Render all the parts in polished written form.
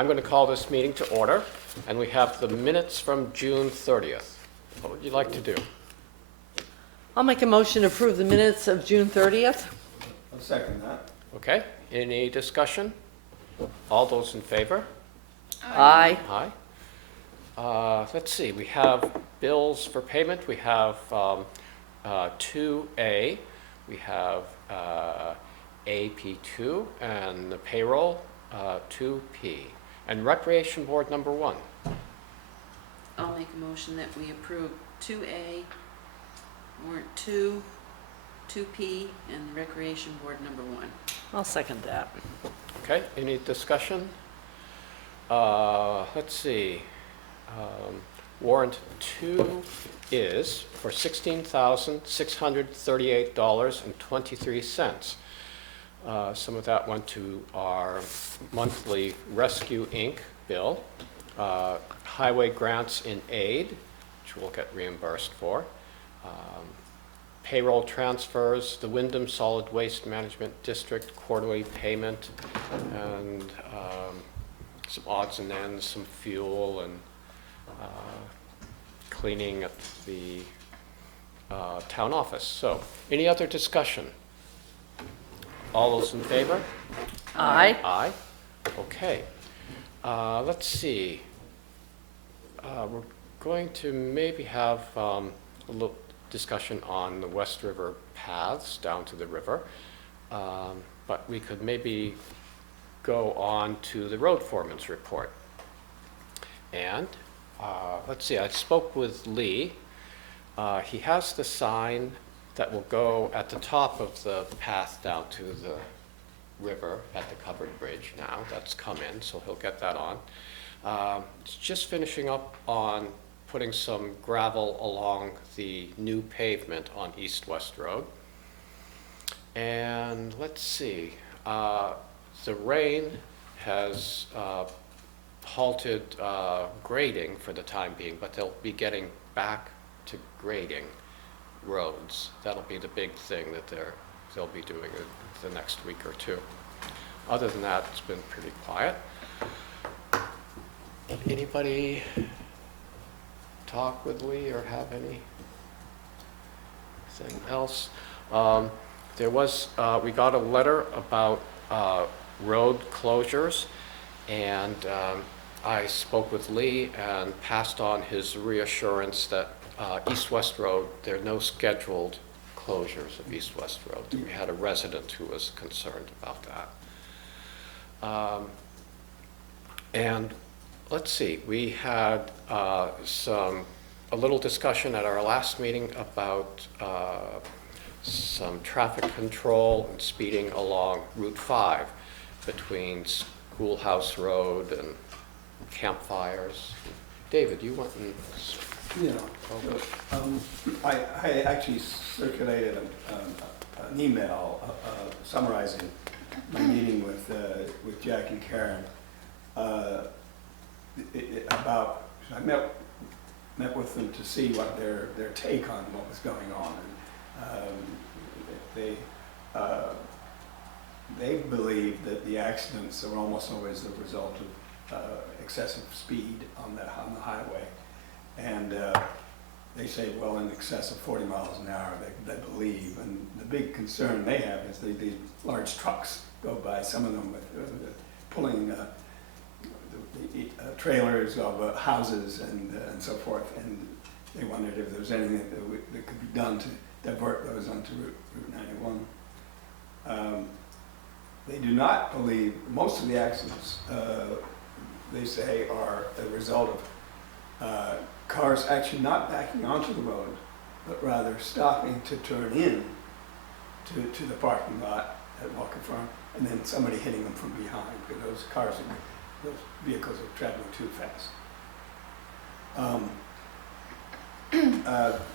I'm going to call this meeting to order, and we have the minutes from June 30th. What would you like to do? I'll make a motion to approve the minutes of June 30th. I'll second that. Okay, any discussion? All those in favor? Aye. Aye. Let's see, we have bills for payment. We have 2A, we have AP2, and the payroll 2P, and Recreation Board number 1. I'll make a motion that we approve 2A, warrant 2, 2P, and Recreation Board number 1. I'll second that. Okay, any discussion? Let's see. Warrant 2 is for $16,638.23. Some of that went to our monthly Rescue Inc. bill, highway grants in aid, which we'll get reimbursed for, payroll transfers, the Windham Solid Waste Management District quarterly payment, and some odds and ends, some fuel, and cleaning at the town office. So, any other discussion? All those in favor? Aye. Aye. Okay. Let's see. We're going to maybe have a little discussion on the West River paths down to the river, but we could maybe go on to the road foreman's report. And let's see, I spoke with Lee. He has the sign that will go at the top of the path down to the river at the covered bridge now. That's come in, so he'll get that on. It's just finishing up on putting some gravel along the new pavement on East-West Road. And let's see, the rain has halted grading for the time being, but they'll be getting back to grading roads. That'll be the big thing that they'll be doing in the next week or two. Other than that, it's been pretty quiet. Anybody talk with Lee or have anything else? We got a letter about road closures, and I spoke with Lee and passed on his reassurance that East-West Road, there are no scheduled closures of East-West Road. We had a resident who was concerned about that. And let's see, we had a little discussion at our last meeting about some traffic control and speeding along Route 5 between Schoolhouse Road and Campfires. David, you went and... Yeah. I actually circulated an email summarizing my meeting with Jack and Karen about. I met with them to see what their take on what was going on. And, they believe that the accidents are almost always the result of excessive speed on the highway. And they say, well, in excess of 40 miles an hour, they believe. And the big concern they have is the large trucks go by, some of them with, pulling trailers of houses and so forth. And they wondered if there was anything that could be done to divert those onto Route 91. They do not believe, most of the accidents, they say, are a result of cars actually not backing onto the road, but rather stopping to turn in to the parking lot at Walker Farm, and then somebody hitting them from behind, because those vehicles are traveling too fast.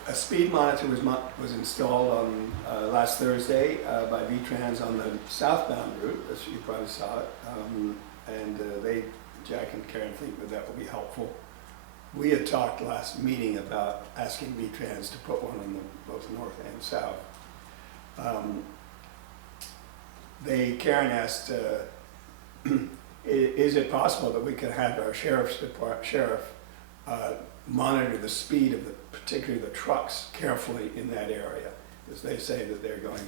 A speed monitor was installed on last Thursday by V-Trans on the southbound route, as you probably saw it, and Jack and Karen think that will be helpful. We had talked last meeting about asking V-Trans to put one on both north and south. Karen asked is it possible that we could have our sheriff monitor the speed of particularly the trucks carefully in that area? Because they say that they're going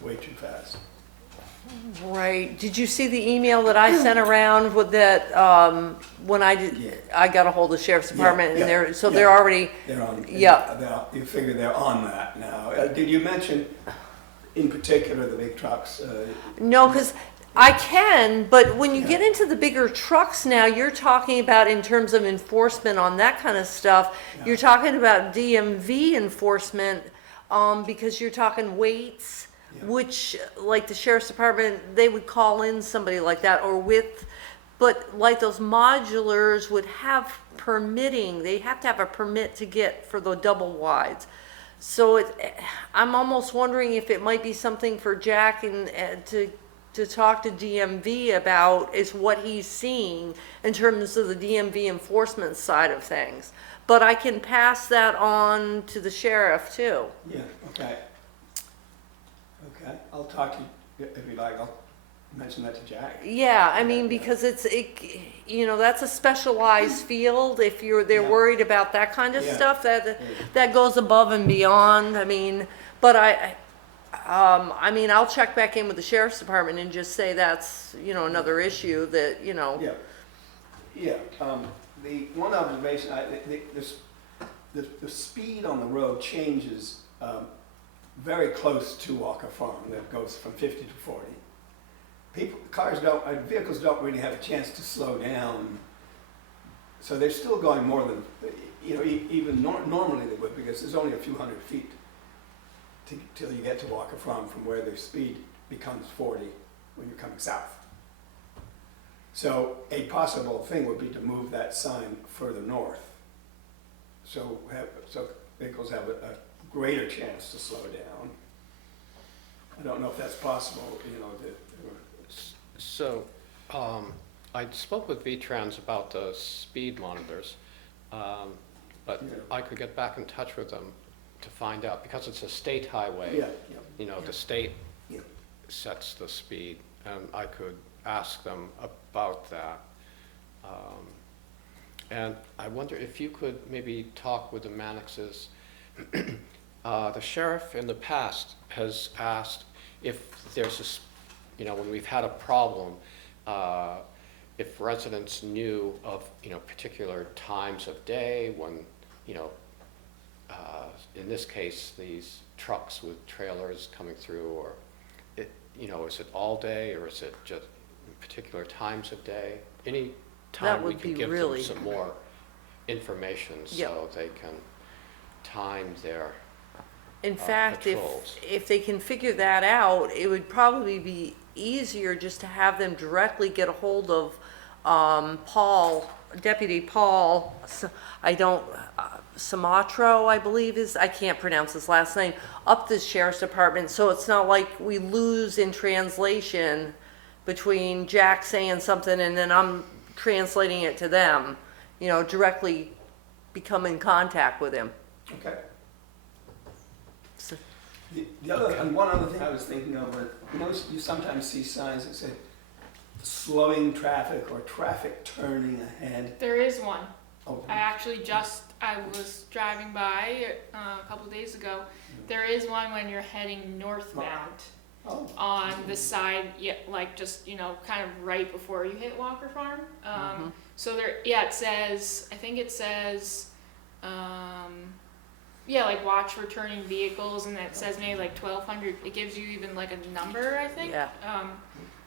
way too fast. Right. Did you see the email that I sent around with that, when I did, Yeah. I got a hold of the sheriff's department and yeah, they're, so yeah. they're already, They're on. Yeah. You figure they're on that now. Did you mention in particular the big trucks? no, because I can, but when you get into the bigger trucks now, you're talking about in terms of enforcement on that kind of stuff. Yeah. You're talking about DMV enforcement, because you're talking weights, Yeah. which, like the sheriff's department, they would call in somebody like that, or but like those modulars would have permitting, they have to have a permit to get for the double wides. So I'm almost wondering if it might be something for Jack and to talk to DMV about, is what he's seeing in terms of the DMV enforcement side of things. But I can pass that on to the sheriff too. Yeah, okay. Okay, I'll talk to you, if you like, I'll mention that to Jack. Yeah, I mean, Yeah. because that's a specialized field. If they're Yeah. worried about that kind of Yeah. stuff, Yeah. that goes above and beyond. I mean, but I mean, I'll check back in with the sheriff's department and just say that's, another issue that, Yeah, yeah, the one observation, the speed on the road changes, very close to Walker Farm, that goes from 50 to 40. Vehicles don't really have a chance to slow down, so they're still going more than, even normally they would, because there's only a few hundred feet till you get to Walker Farm from where the speed becomes 40 when you're coming south. So a possible thing would be to move that sign further north, so vehicles have a greater chance to slow down. I don't know if that's possible, So, I spoke with V-Trans about the speed monitors, but Yeah. I could get back in touch with them to find out, because it's a state highway. yeah. The state Yeah. sets the speed, and I could ask them about that. And I wonder if you could maybe talk with the Mannixes. The sheriff in the past has asked if there's when we've had a problem, if residents knew of, particular times of day when, in this case, these trucks with trailers coming through, or, is it all day, or is it just particular times of day? Any time we would can be give them really- some more information Yep. so they can time their In fact, patrols. if they can figure that out, it would probably be easier just to have them directly get a hold of Deputy Paul, Sumatro, I believe I can't pronounce his last name, up the sheriff's department, so it's not like we lose in translation between Jack saying something and then I'm translating it to them, directly become in contact with him. Okay. So- One other thing I was thinking of, you sometimes see signs that say slowing traffic or traffic turning ahead. There is one. Oh, I was driving by a couple days ago. There is one when you're heading northbound oh, on the side, kind of right before you hit Walker Farm. So it says, watch for turning vehicles, and it says maybe 1,200. It gives you even a number, I think. Yeah.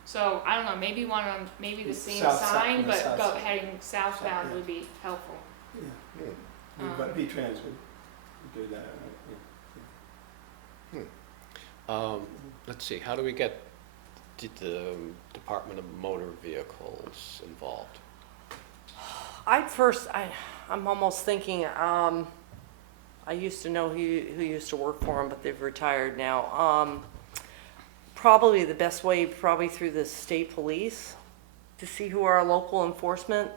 So I don't know, maybe the same South sign, side, but south side. heading southbound Yeah. would be helpful. yeah. But V-Trans would do that, right? Let's see, how do we get the Department of Motor Vehicles involved? I'm almost thinking, I used to know who used to work for him, but they've retired now. Probably the best way, through the state police, to see who our local enforcement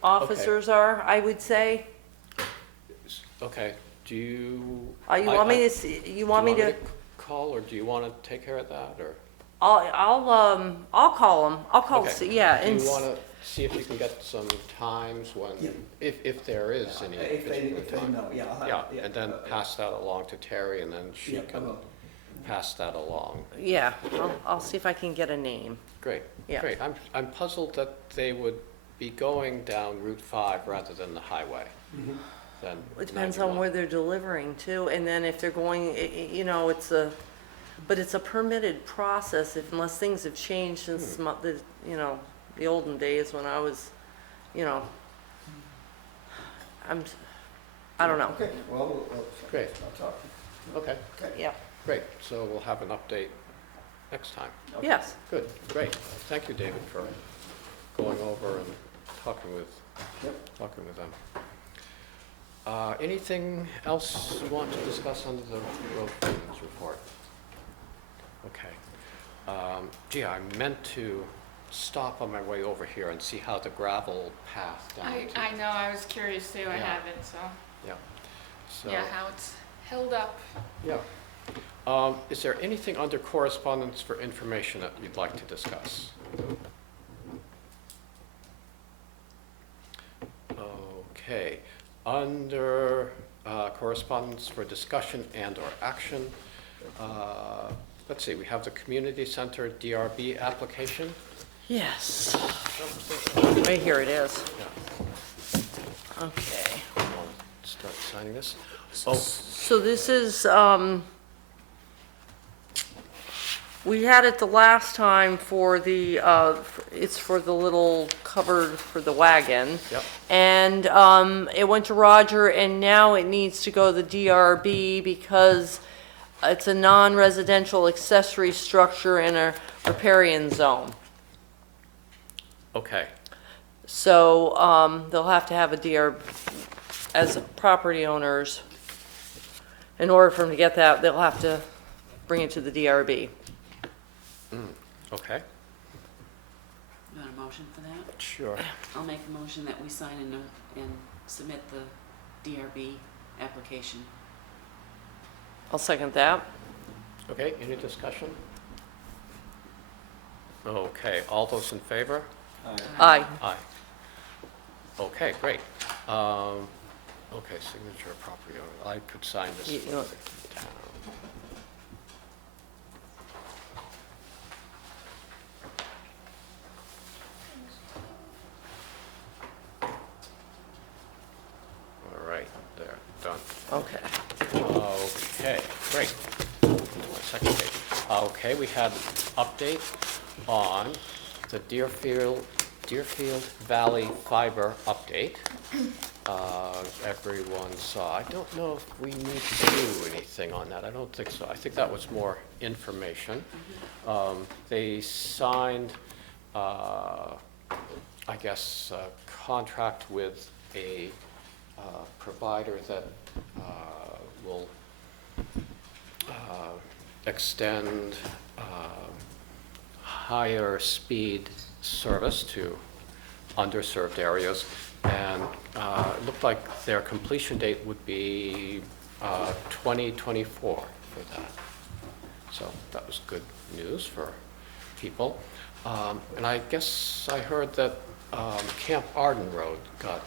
officers are, I would say. Okay, do you? You want me to call, or do you want to take care of that, or? I'll call them. I'll call, Okay. yeah, Do and, you want to see if you can get some times Yeah. when, if there is any If they particular time? know, yeah, I'll have. Yeah, and then pass that along to Terry, and then she Yeah, I can will. pass that along. yeah, I'll see if I can get a name. Great, Yeah. great. I'm puzzled that they would be going down Route 5 rather than the highway, Mhm. than It depends on 91. where they're delivering to, and then if they're going, you know, but it's a permitted process unless things have changed since, you know, the olden days when I was, you know, I don't know. Okay, well, Great. I'll talk. Okay, Okay. Yeah, great. So we'll have an update next time. Okay. yes. Good, great. Thank you, David, for going over and talking with them. Anything else you want to discuss under the road maintenance report? Okay. Gee, I meant to stop on my way over here and see how the gravel path down to. I know, I was curious too, I Yeah. haven't, so, Yeah. So, yeah, how it's held up. yeah. Is there anything under correspondence for information that you'd like to discuss? Okay, under correspondence for discussion and/or action, let's see, we have the Community Center DRB application. Yes. Right here it is. Yeah. Okay. I'll start signing this. Oh, So this is, we had it the last time for the, it's for the little cupboard for the wagon. yep, And it went to Roger, and now it needs to go to the DRB because it's a non-residential accessory structure in a riparian zone. okay, So they'll have to have a DRB, as property owners, in order for them to get that, they'll have to bring it to the DRB. okay, You want a motion for that? sure. I'll make a motion that we sign and submit the DRB application. I'll second that. Okay, any discussion? Okay, all those in favor? Aye. Aye. Okay, great. Okay, signature of property owner. I could sign this You- for you- the town. All right, there, done. Okay. Okay, great. Second page. Okay, we had an update on the Deerfield Valley Fiber update. Everyone saw. I don't know if we need to do anything on that. I don't think so. I think that was more information. They signed, I guess, a contract with a provider that will extend higher speed service to underserved areas. And it looked like their completion date would be 2024 for that. So that was good news for people. And I guess I heard that Camp Arden Road got,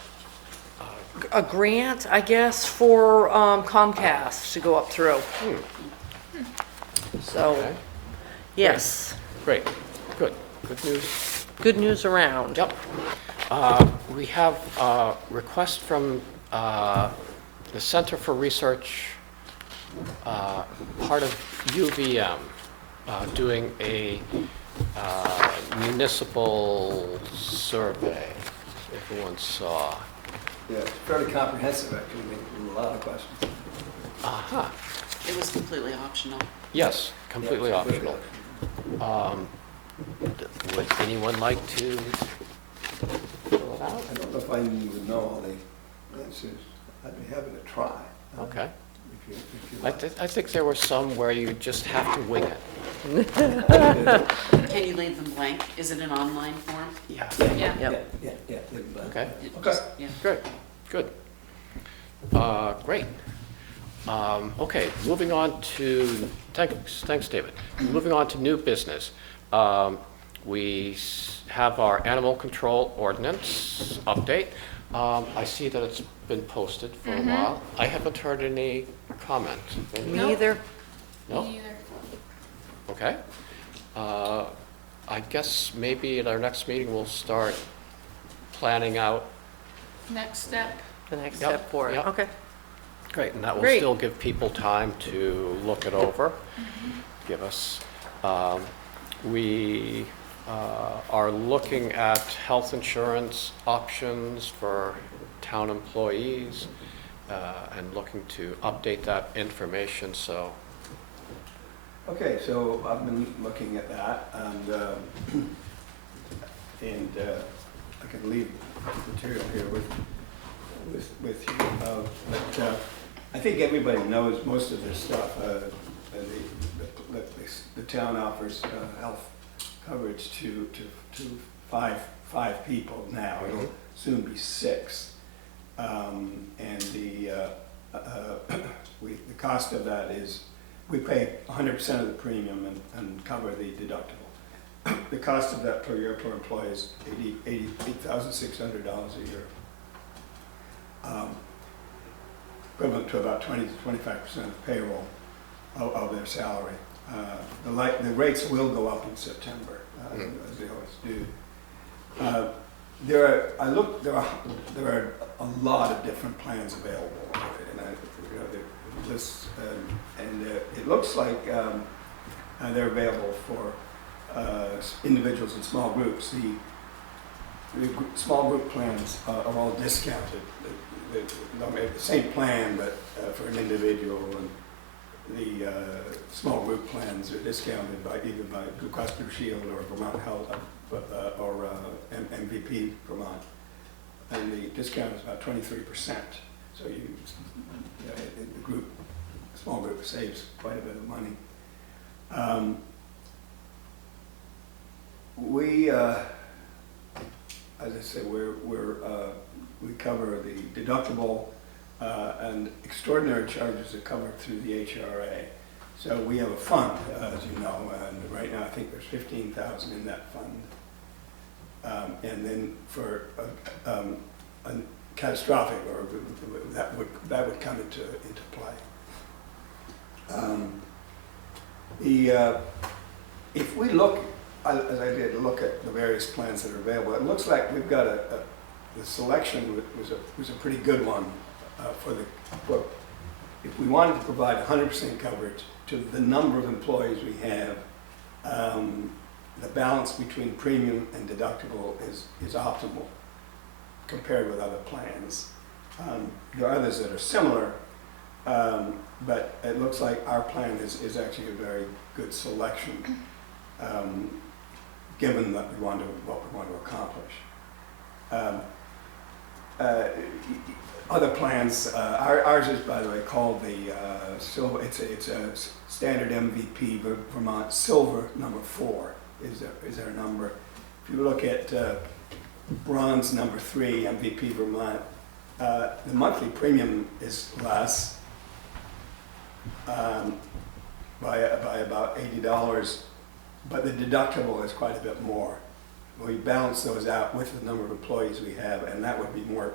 A grant, I guess, for Comcast to go up through. So, okay, yes, great, good news. good news around. Yep. We have a request from the Center for Research, part of UVM, doing a municipal survey, if everyone saw. Yeah, it's fairly comprehensive, actually, a lot of questions. Aha, It was completely optional. yes, completely Yeah, optional. Would anyone like to fill it out? I don't know if I would know all the answers. I'd be happy to try. Okay. If you I think there were some where you just have to wing it. like. Can you leave them blank? Is it an online form? Yeah. Yeah. Yep. Yeah. Okay. It Okay. just- Yeah. Good, good. Great. Okay, moving on to, thanks, David. Moving on to new business. We have our Animal Control Ordinance update. I see that it's been posted for a while. I haven't heard any comment. Me Nope. either. No? Me either. Okay. I guess maybe at our next meeting, we'll start planning out. Next step. The next Yep, step for it, yep. okay. Great, and that will Great. still give people time to look it over, give us. We are looking at health insurance options for town employees and looking to update that information, so. Okay, so I've been looking at that, and I can leave material here with you. But I think everybody knows most of this stuff. The town offers health coverage to five people now. It'll soon be 6. And the cost of that is, we pay 100% of the premium and cover the deductible. The cost of that per year per employee is $88,600 a year. Equivalent to about 20 to 25% of payroll of their salary. The rates will go up in September, as they always do. There are a lot of different plans available, and it looks like they're available for individuals and small groups. The small group plans are all discounted. The same plan, but for an individual, and the small group plans are discounted either by Blue Cross Blue Shield or Vermont Health or MVP Vermont, and the discount is about 23%. So the small group saves quite a bit of money. As I say, we cover the deductible and extraordinary charges are covered through the HRA. So we have a fund, as you know, and right now I think there's $15,000 in that fund. And then for a catastrophic, or that would come into play. If we look, as I did, look at the various plans that are available, it looks like we've got the selection was a pretty good one for if we wanted to provide 100% coverage to the number of employees we have. The balance between premium and deductible is optimal compared with other plans. There are others that are similar, but it looks like our plan is actually a very good selection, given that what we want to accomplish. Other plans, ours is, by the way, called the Silver. It's a standard MVP Vermont Silver number 4 is our number. If you look at Bronze number 3 MVP Vermont, the monthly premium is less by about $80, but the deductible is quite a bit more. We balance those out with the number of employees we have, and that would be more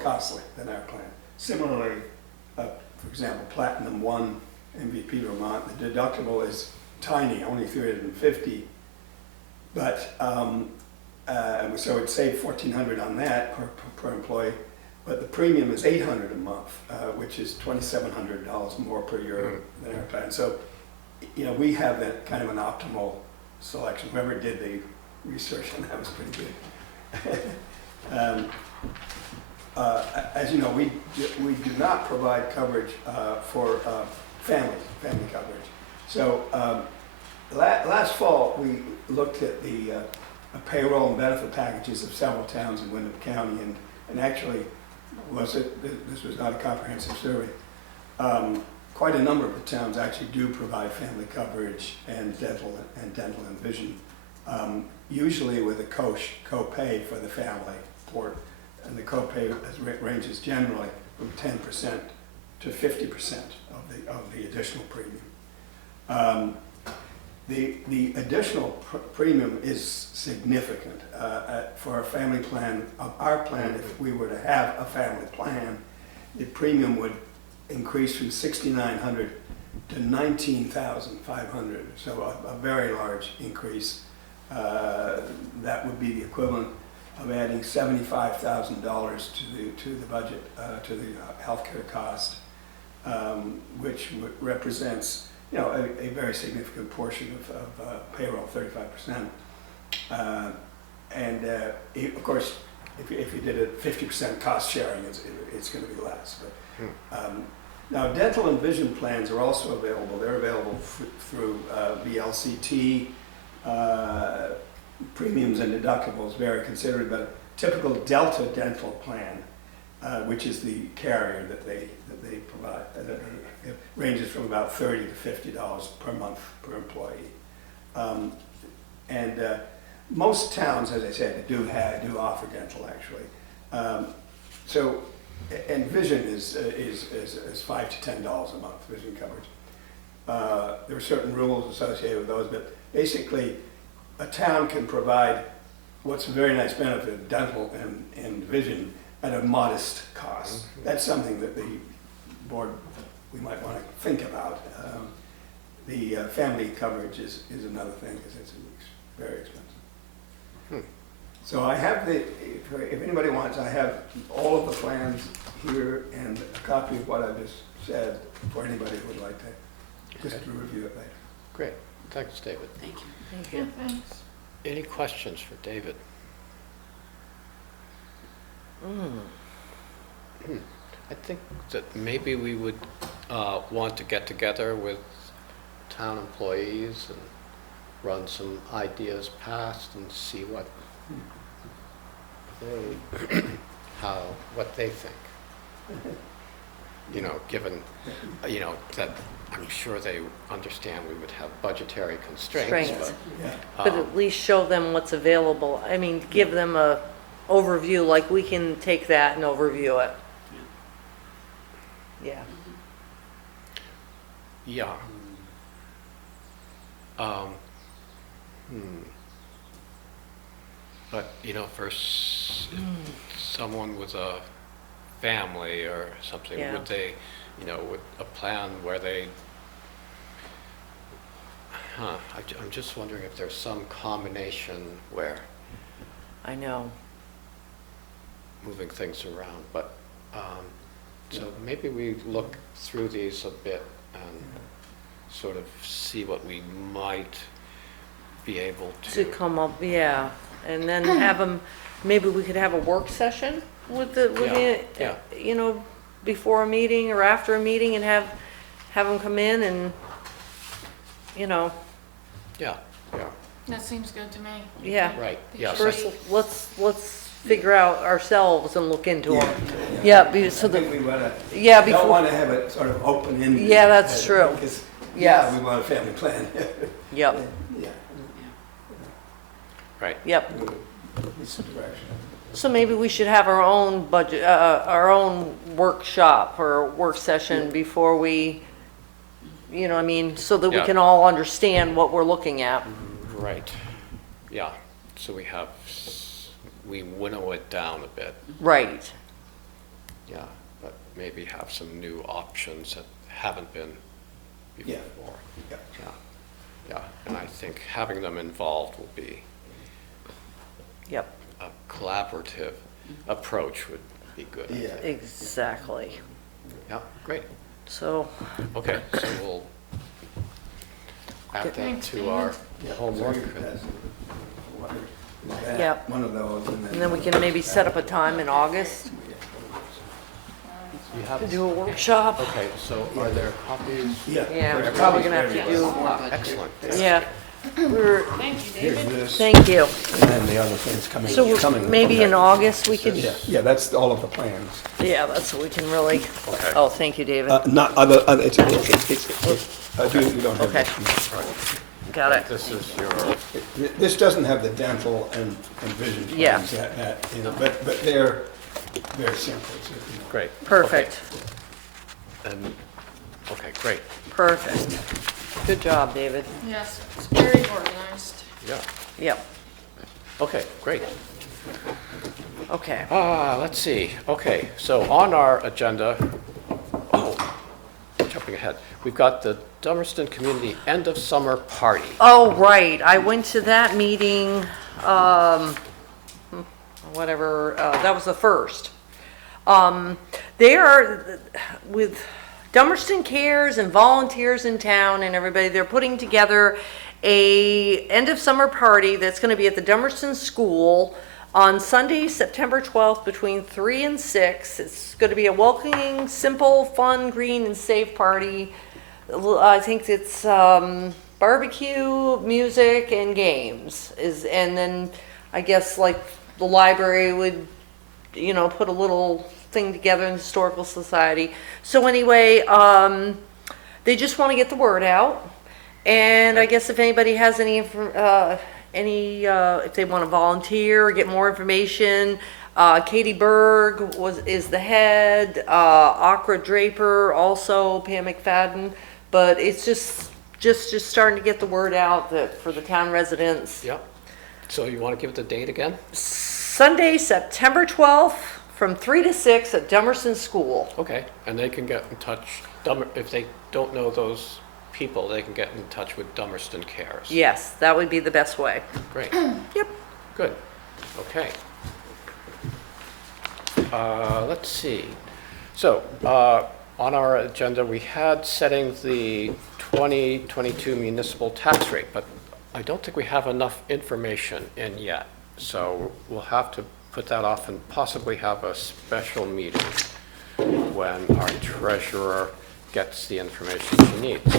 costly than our plan. Similarly, for example, Platinum 1 MVP Vermont, the deductible is tiny, only $350, but so it'd save $1,400 on that per employee, but the premium is $800 a month, which is $2,700 more per year than our plan. So, we have that kind of an optimal selection. Whoever did the research on that was pretty good. As you know, we do not provide coverage for family coverage. So last fall, we looked at the payroll and benefit packages of several towns in Windham County, and actually, this was not a comprehensive survey. Quite a number of the towns actually do provide family coverage and dental and vision, usually with a co-pay for the family, and the co-pay ranges generally from 10% to 50% of the additional premium. The additional premium is significant. For a family plan, of our plan, if we were to have a family plan, the premium would increase from $6,900 to $19,500, so a very large increase. That would be the equivalent of adding $75,000 to the budget, to the healthcare cost, which represents, you know, a very significant portion of payroll, 35%. Of course, if you did a 50% cost sharing, it's going to be less. But now, dental and vision plans are also available. They're available through VLCT. Premiums and deductibles vary considerably, but a typical Delta dental plan, which is the carrier that they provide, it ranges from about $30 to $50 per month per employee. Most towns, as I said, do offer dental actually. And vision is $5 to $10 a month, vision coverage. There are certain rules associated with those, but basically a town can provide what's a very nice benefit, dental and vision, at a modest cost. That's something that the board, we might want to think about. The family coverage is another thing, because it's very expensive. So I have if anybody wants, I have all of the plans here and a copy of what I just said for anybody who would like to just to review it later. Great, thanks, David. Thank you. Thank Yeah, you. thanks. Any questions for David? I think that maybe we would want to get together with town employees and run some ideas past and see what they think. You know, given, you know, that I'm sure they understand we would have budgetary constraints, Constraints. but Yeah. But at least show them what's available. I mean, give them a overview, like we can take that and overview it. Yeah. yeah. But, you know, for someone with a family or something, Yeah. would they, you know, with a plan where they, I'm just wondering if there's some combination where I know. moving things around, but, so maybe we look through these a bit and sort of see what we might be able To come up, yeah, and then have them, maybe we could have a work session with Yeah. you know, before a meeting or after a meeting, and have them come in and, you know, Yeah, That seems good to me. yeah. right, yeah. First, let's figure out ourselves and look into them. Yeah, so I think the, we want to, yeah, don't before, want to have it sort of open-ended. Yeah, that's true. Because, Yes. yeah, we want a family plan. yep, Yeah. Right, yep. It's the direction. So maybe we should have our own budget, our own workshop or work session before we, you know what I mean, so that we Yeah. can all understand what we're looking at. right, yeah. So we winnow it down a bit, Right, yeah, but maybe have some new options that haven't been Yeah. before. Yeah. Yeah, and I think having them involved will be yep, a collaborative approach would be good. I Yeah. think. exactly. Yeah, great. So, Okay, so we'll add that Thanks, to our Yeah. homework. So you could pass it. Yeah. One of those. and then we can maybe set up a time in August You have, to do a workshop. okay, so are there copies? Yeah. Yeah, we're First probably copy gonna have for to everybody. do, Excellent. yeah, we're, Thank you, Here's David. this, thank you. and then the other thing's coming. So coming maybe from in that. August, we could, Yeah, that's all of the plans. yeah, that's what we can really, Okay. oh, thank you, David. Not other, you don't have Okay. this. Got it. This is your, This doesn't have the dental and vision Yeah. plans, you know, but they're very simple. So, you know. great. Perfect. And, okay, great, Perfect. Good job, David. Yes, it's very organized. yeah, Yep, okay, great. okay. Let's see, okay, so on our agenda, jumping ahead, we've got the Dummerston Community End of Summer Party. Oh, right, I went to that meeting, whatever, that was the first. They are, with Dummerston Cares and volunteers in town and everybody, they're putting together a end of summer party that's gonna be at the Dummerston School on Sunday, September 12th, between 3 and 6. It's gonna be a welcoming, simple, fun, green, and safe party. I think it's barbecue, music, and games and then I guess like the library would, put a little thing together in the Historical Society. So anyway, they just want to get the word out, and I guess if anybody has any if they want to volunteer or get more information, Katie Berg is the head, Akra Draper, also Pam McFadden. But it's just starting to get the word out that for the town residents. Yep, so you want to give the date again? Sunday, September 12th, from 3 to 6 at Dummerston School. Okay, and they can get in touch, if they don't know those people, they can get in touch with Dummerston Cares. Yes, that would be the best way. Great, Yep. good, okay. Let's see, so, on our agenda, we had setting the 2022 municipal tax rate, but I don't think we have enough information in yet. So we'll have to put that off and possibly have a special meeting when our treasurer gets the information she needs.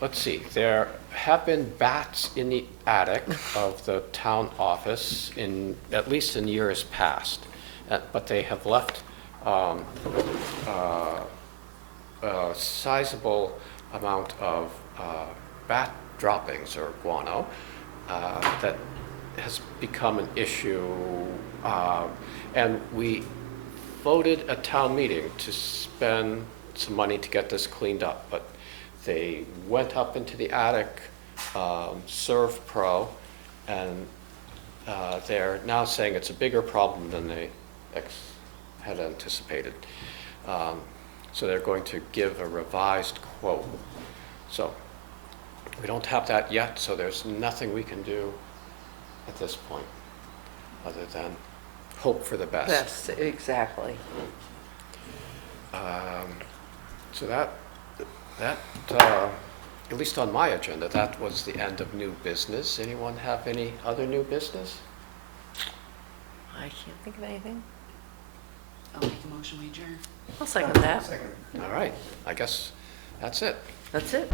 Let's see, there have been bats in the attic of the town office at least in years past. But they have left a sizable amount of bat droppings or guano that has become an issue. And we voted at town meeting to spend some money to get this cleaned up, but they went up into the attic, ServPr, and they're now saying it's a bigger problem than they had anticipated. So they're going to give a revised quote. So we don't have that yet, so there's nothing we can do at this point other than hope for the best. Best, exactly. So that at least on my agenda, that was the end of new business. Anyone have any other new business? I can't think of anything. I'll make a motion, we adjourn. I'll second that. Second. All right, I guess that's it. That's it.